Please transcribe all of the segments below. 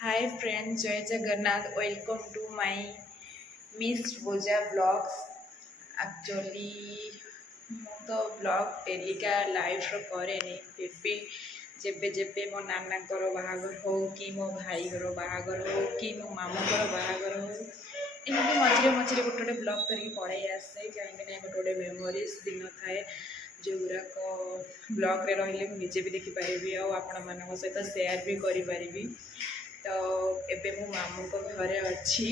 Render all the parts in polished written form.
हाय friends, जय Jagannath. Welcome to my miss बोजा blogs. Actually तो ब्लॉग डेलिका लाइफ करे फिर भी जेबे जेबे मो नाना बाहागर हो कि मो भाई बाहागर हो कि मो मामूर बाहागर हो एमती मझे मझे गोटे गोटे ब्लॉग करके पड़े आसे कहीं गोटे गोटे मेमोरीज दिन थाए जो गुराक ब्लॉग्रे रही मुझे भी देखिपारि आपण मान सहित सेयार भी करी। तो एबे मो मामू को घरे अच्छी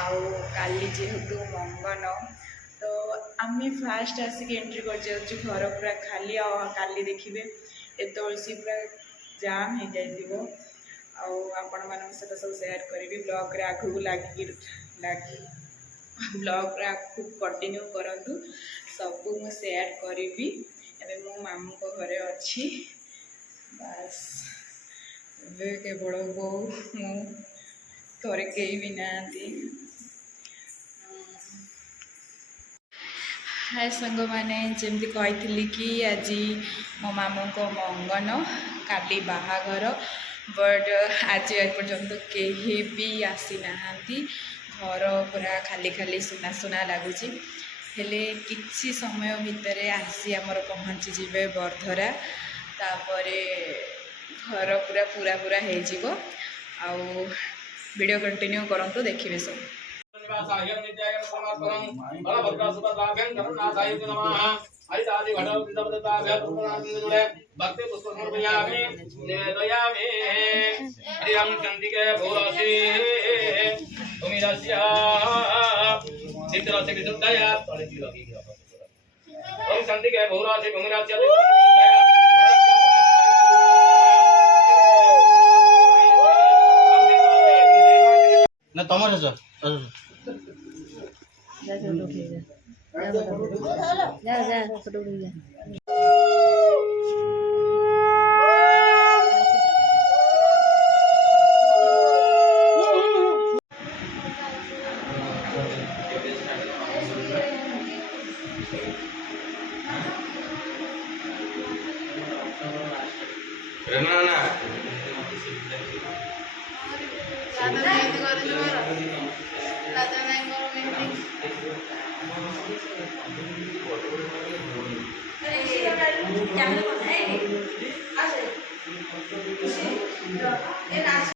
आउ काली जेहेतु मंगन तो आम फास्ट आसिक एंट्री कर जाऊँ घर पूरा खाली काली देखिए एत पूरा जाम हो जाइए आपण मान सहित सब सेयार करी ब्लॉग रे आगू लगी ब्लॉग रे आगू कंटिन्यू करंतु सब मु सेयार करी। एबे मो मामू को घरे अच्छी बस केवल बो मुझे कई भी ना। हाय संग मैंने जमी कही कि आज मो मामू को मंगन काली बाहाघर बट आज एपर्यंत कहीं भी आसी ना घर पूरा खाली खाली सुना सुना लगुच हेले किसी समय भितर आसी आमर पहुँची जीवे बरधरा तापरे घर पूरा पूरा पूरा हो वीडियो कंटिन्यू करंतु देखिए सब। ना तमर है सर जा फोटो उठ जा। क्या